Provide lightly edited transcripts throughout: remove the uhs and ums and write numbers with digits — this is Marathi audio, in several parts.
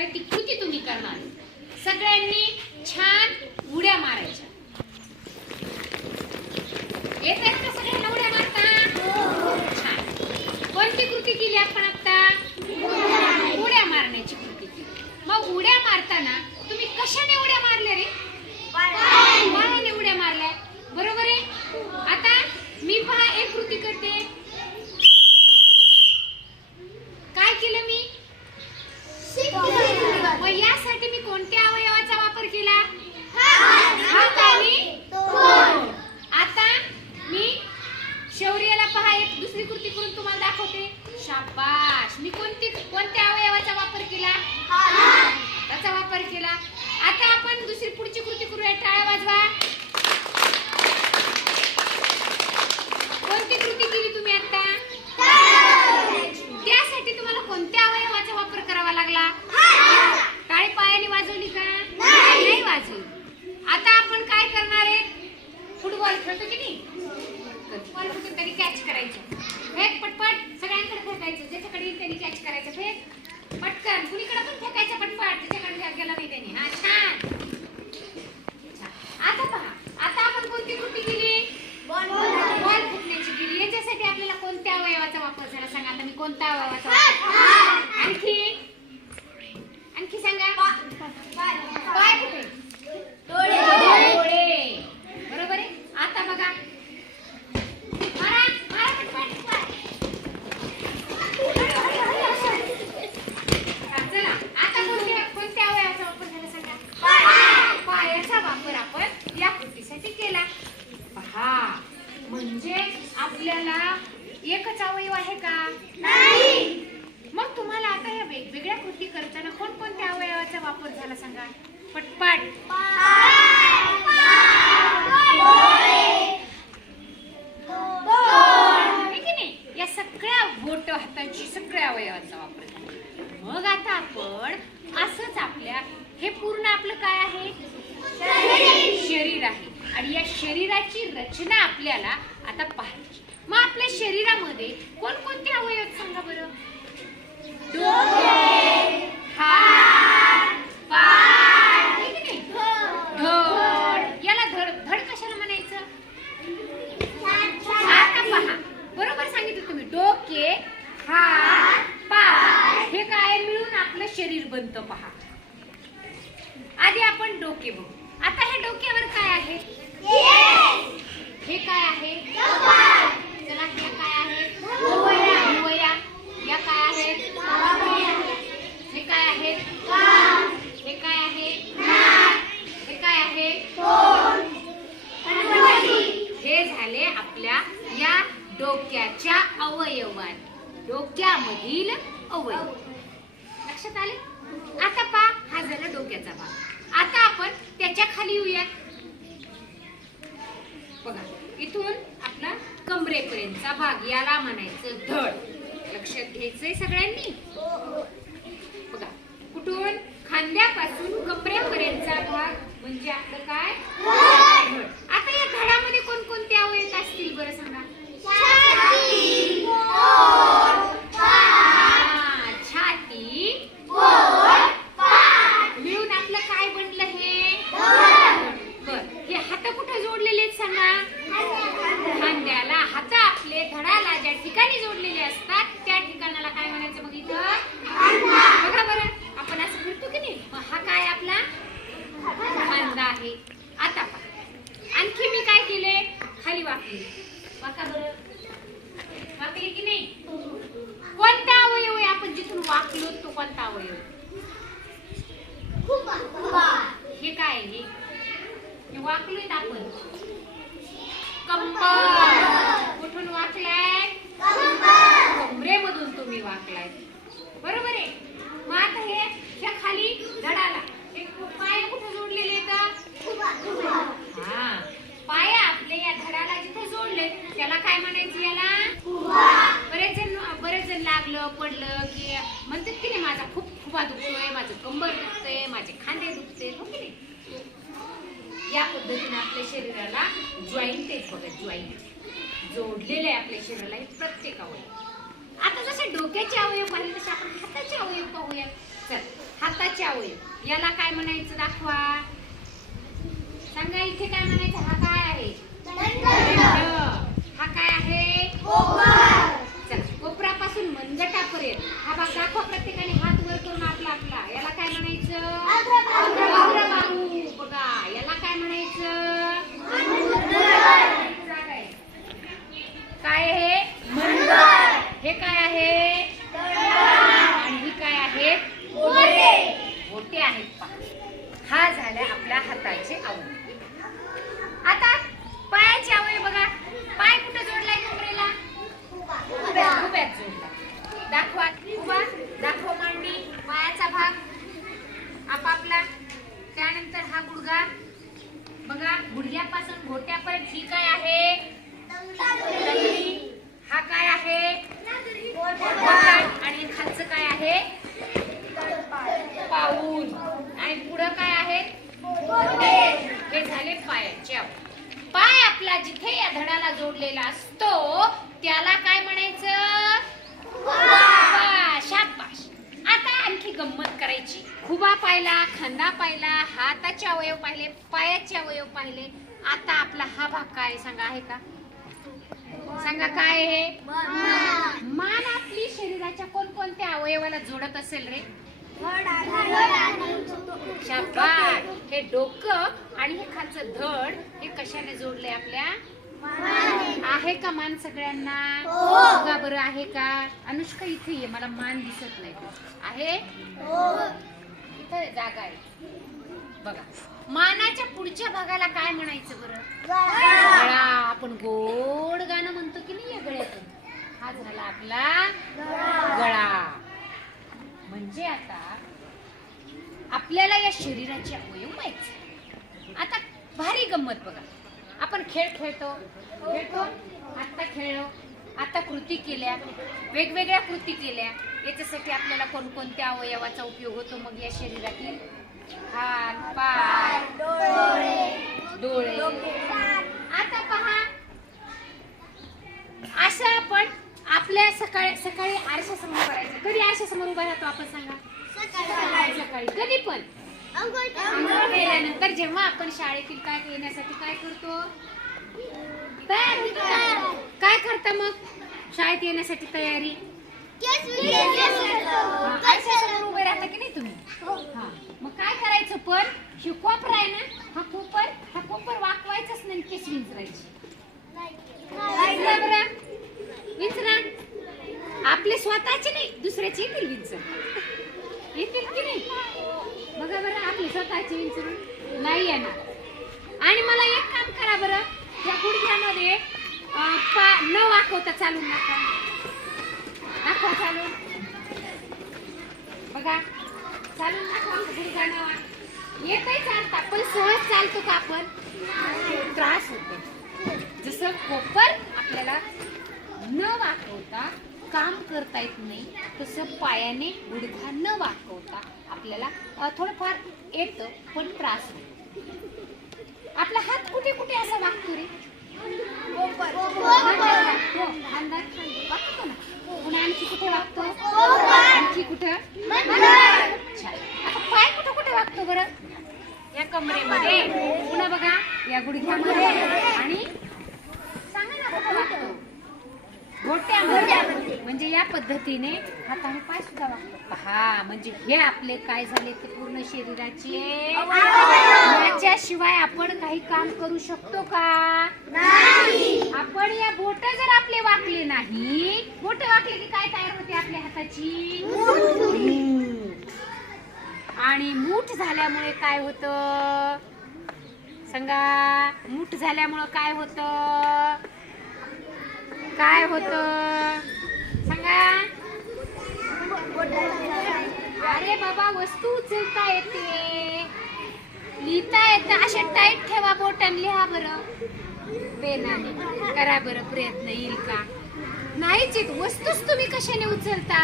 आहे ती कृती तुम्ही करणार आहे। सगळ्यांनी छान उड्या मारायच्या। येत आहे का सगळ्यांना उड्या मारता? छान। कोणती कृती केली आपण आता? उड्या मारण्याची कृती केली। मग उड्या मारताना तुम्ही कशाने उड्या मारल्या रे? पायाने उड्या मारल्या, बरोबर आहे। आता मी पहा एक कृती करते। काय केलं मी? मग यासाठी मी कोणत्या अवयवाचा वापर केला? हात आणि तोंड। आता मी शौर्याला पहा एक दुसरी कृती करून तुम्हाला दाखवते। शाबाश। मी कोणत्या अवयवाचा वापर केला? हाताचा वापर केला। आता आपण दुसरी पुढची कृती करूया। टाळ्या वाजवा। कोणती कृती केली तुम्ही आता? त्यासाठी तुम्हाला कोणत्या अवयवाचा वापर करावा लागला? टाळी पायाने वाजवली का? नाही वाजवली। आता आपण काय करणार आहे? फुटबॉल खेळतो की नाही? फुटबॉल कुठून तरी कॅच करायचं। फेक पटपट, सगळ्यांकडे फेकायचं, ज्याच्याकडे येईल त्यांनी कॅच करायचं। फेक पटकन, कुणीकडे पण फेकायचं पटपट, ज्याच्याकडे गेला नाही त्यांनी। हा छान। आता पहा, आता आपण कोणती कृती केली? बॉल फेकण्याची केली। याच्यासाठी आपल्याला कोणत्या अवयवाचा वापर झाला सांगा? आता मी कोणत्या अवयवाचा वापर? आणखी सांगा। पाय कुठे? डोळे। बरोबर आहे। आता बघा, मारा मारा पटपट। चला आता कोणत्या अवयवाचा वापर झाला सांगा? पायाचा वापर आपण या कृतीसाठी केला। पहा, म्हणजे आपल्याला एकच अवयव आहे का? नाही। मग तुम्हाला आता या वेगवेगळ्या कृती करताना कोणत्या अवयवाचा वापर झाला सांगा? पटपट। या सगळ्या बोट हाताची सगळ्या अवयवाचा वापर झाला। मग आता आपण असंच आपल्या हे पूर्ण आपलं काय आहे? शरीर आहे। आणि या शरीराची रचना आपल्याला आता पाहायची। मग आपल्या शरीरामध्ये कोणकोणते अवयव सांगा बरं? डोळे, हात, पाय, धड। याला धड कशाला म्हणायचं? आता पहा, बरोबर सांगितलं तुम्ही। डोके, हात, पाय हे काय मिळून आपलं शरीर बनतं। पहा, आधी आपण डोके बघू। आता हे डोक्यावर काय आहे? हे काय आहे? चला, हे काय आहे? भुवया। या काय आहेत? हे काय आहेत? हे काय आहे? हे काय आहे? हे झाले आपल्या या डोक्याच्या अवयवात, डोक्यामधील अवयव। लक्षात आले? आता पहा, हा झाला डोक्याचा भाग। आता आपण त्याच्या खाली येऊया। बघा, इथून आपला कमरेपर्यंतचा भाग याला म्हणायचं धड। लक्षात घ्यायचंय सगळ्यांनी। बघा, कुठून? खांद्यापासून कमरेपर्यंतचा भाग म्हणजे आपलं काय? धड। आता या धडामध्ये कोणकोणते अवयव असतील बरं सांगा? छाती, मिळून आपलं काय बनलं हे? बर, हे हात कुठे जोडलेले आहेत सांगा? खांद्याला। हात आपले धडाला ज्या ठिकाणी जोडलेले असतात त्या ठिकाणाला काय म्हणायचं? मग इथं बघा बरं, आपण असं करतो की नाही? हा काय आपला खांदा आहे। आता आणखी मी काय केले? खाली वाकली। वाका बरं, वाकली की नाही? कोणता अवयव आहे आपण जिथून वाकलो तो कोणता अवयव? हे काय आहे? हे वाकलोय आपण। कंबर। कुठून वाकलाय? कमरेमधून तुम्ही वाकलाय, बरोबर आहे। मग आता हे ह्या खाली धडाला पाय कुठे जोडलेले आहेत? हा, पाय आपले या धडाला जिथे जोडले त्याला काय म्हणायचं? याला बरेच जण लागलं पडलं की म्हणतात की नाही, माझा खूप खुपा दुखतोय, माझं कंबर दुखतंय, माझे खांदे दुखते, हो की नाही? या पद्धतीने आपल्या शरीराला जॉईंट आहेत बघा, जॉईंट जोडलेले आहे आपल्या शरीराला हे प्रत्येक अवयव। आता जसे डोक्याचे अवयव पाहिले तसे आपण हाताचे अवयव पाहूया। चल, हाताचे अवयव याला काय म्हणायचं दाखवा. सांगा इथे काय म्हणायचं. हा काय आहे. हा काय आहे. चला कोपरापासून मनगटापर्यंत हा भाग दाखवा. प्रत्येकाने हात वर करून आपला आपला. याला काय म्हणायचं. अग्रबाहू. बघा याला काय म्हणायचं. काय आहे. हे काय आहे. आणि ही काय आहे. बोटे आहेत. हा झाला आपल्या हाताचे अवयव. आता पायाचे अवयव बघा. पाय कुठे जोडलाय कमरेला. उभ्यात जोडला. दाखवा उभा. दाखव मांडी. पायाचा भाग आपापला. त्यानंतर हा गुडघा बघा. गुडघ्यापासून घोट्यापर्यंत ही काय आहे. तंगडी. हा काय आहे. आणि खालचं काय आहे. पाऊल. आणि पुढं काय आहे. हे झाले पायाचे अवयव. पाय आपला जिथे या धडाला जोडलेला असतो त्याला काय म्हणायचं. शाबाश. आता आणखी गंमत करायची. खुबा पाहिला, खांदा पाहिला, हाताचे अवयव पाहिले, पायाचे अवयव पाहिले. आता आपला हा भाग काय सांगा आहे का. सांगा काय आहे. मान आपली शरीराच्या कोणकोणत्या अवयवाला जोडत असेल रे. शाबास. हे डोकं आणि हे खालचं धड हे कशाने जोडले आपल्या. आहे का मान सगळ्यांना. बघा बरं आहे का. अनुष्का इथे ये. मला मान दिसत नाही. आहे इथे जागा आहे. बघा मानाच्या पुढच्या भागाला काय म्हणायचं बरं. गळा. आपण गोड गाणं म्हणतो की नाही या गळ्यातून. हा झाला आपला गळा. म्हणजे आता आपल्याला या शरीराचे अवयव माहिती. आता भारी गंमत बघा. आपण खेळ खेळतो. आता खेळलो. आता कृती केल्या. वेगवेगळ्या कृती केल्या. याच्यासाठी आपल्याला कोणकोणत्या अवयवाचा उपयोग होतो मग या शरीरातील. हात, पाय, डोळे. आता पहा असं आपण आपल्या सकाळी आरशासमोर करायचं. कधी आरशासमोर उभा राहतो आपण सांगा. सकाळी. कधी पण अंघोळ केल्यानंतर जेव्हा आपण शाळेतील काय येण्यासाठी काय करतो. काय करता मग शाळेत येण्यासाठी तयारी. आरशासमोर उभे राहता की नाही तुम्ही. हा मग काय करायचं. पण हे कोपर आहे ना. हा कोपर वाकवायचाच नाही. केस विंचरायची. विंचरा. आपले स्वतःचे नाही दुसऱ्याचे येतील विंचर. येतील की नाही. बघा बरं आपले स्वतःचे विंचर नाही येणार. आणि मला एक काम करा बरं. या गुडघ्यामध्ये न वाकवता चालून नका. दाखवा चालून. बघा चालून दाखवा. गुडघा न येतही चालता पण सहज चालतो का आपण. त्रास होतो. जसं कोपर आपल्याला न वाकवता काम करता येत नाही तसं पायाने गुडघा न वाकवता आपल्याला थोडंफार येतं पण त्रास होतो. आपला हात कुठे कुठे असा वाकतो रे. वाकतो ना. पुन्हा आणखी कुठे वागतो. आणखी कुठं. आता पाय कुठं कुठे वागतो बरं. या कमरेमध्ये. पुन्हा बघा या गुडघ्यामध्ये. आणि सांगा ना कुठं वागतो. घोट्यामध्ये. म्हणजे या पद्धतीने हात आणि पाय सुद्धा वागतो. हा म्हणजे हे आपले काय झाले ते पूर्ण शरीराचे. याच्याशिवाय आपण काही काम करू शकतो का. आपण या बोट जर आपले वाकले नाही. बोट वाकले की काय तयार होते आपल्या हाताची. आणि मूठ झाल्यामुळे काय होतं. सांगा. मूठ झाल्यामुळे काय होतं. काय होतं सांगा. अरे बाबा वस्तू उचलता येते. लिहिता येते. अशा टाईट ठेवा बोट आणि लिहा बरं. पेनाने करा बरं प्रयत्न. येईल का. नाहीच येत. वस्तूच तुम्ही कशाने उचलता.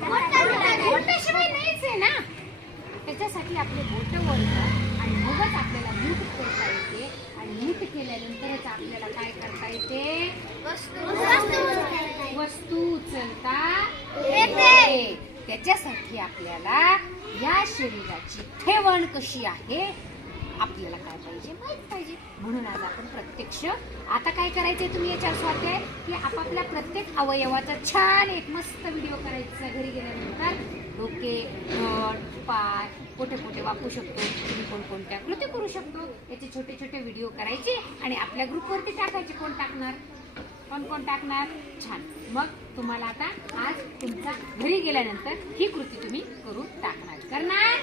बोटाशिवाय नाहीच आहे ना. त्याच्यासाठी आपले बोट वळतात आणि मगच आपल्याला मूठ करता येते. आणि मूठ केल्यानंतरच आपल्याला काय करता येते. वस्तू उचलता येते. त्याच्यासाठी त्यासाठी आपल्याला या शरीराची ठेवण कशी आहे आपल्याला काय पाहिजे माहित पाहिजे. म्हणून आज आपण प्रत्यक्ष आता काय करायचंय तुम्ही याच्यावर स्वाध्याय की आपापल्या प्रत्येक अवयवाचा छान एक मस्त व्हिडिओ करायचा घरी गेल्यानंतर. डोके, गट, पाय कुठे कुठे वापरू शकतो, तुम्ही कोणकोणत्या कृती करू शकतो याचे छोटे छोटे व्हिडिओ करायचे आणि आपल्या ग्रुपवरती टाकायचे. कोण टाकणार, कोण टाकणार? छान. मग तुम्हाला आता आज तुमच्या घरी गेल्यानंतर ही कृती तुम्ही करून टाकणार. करणार?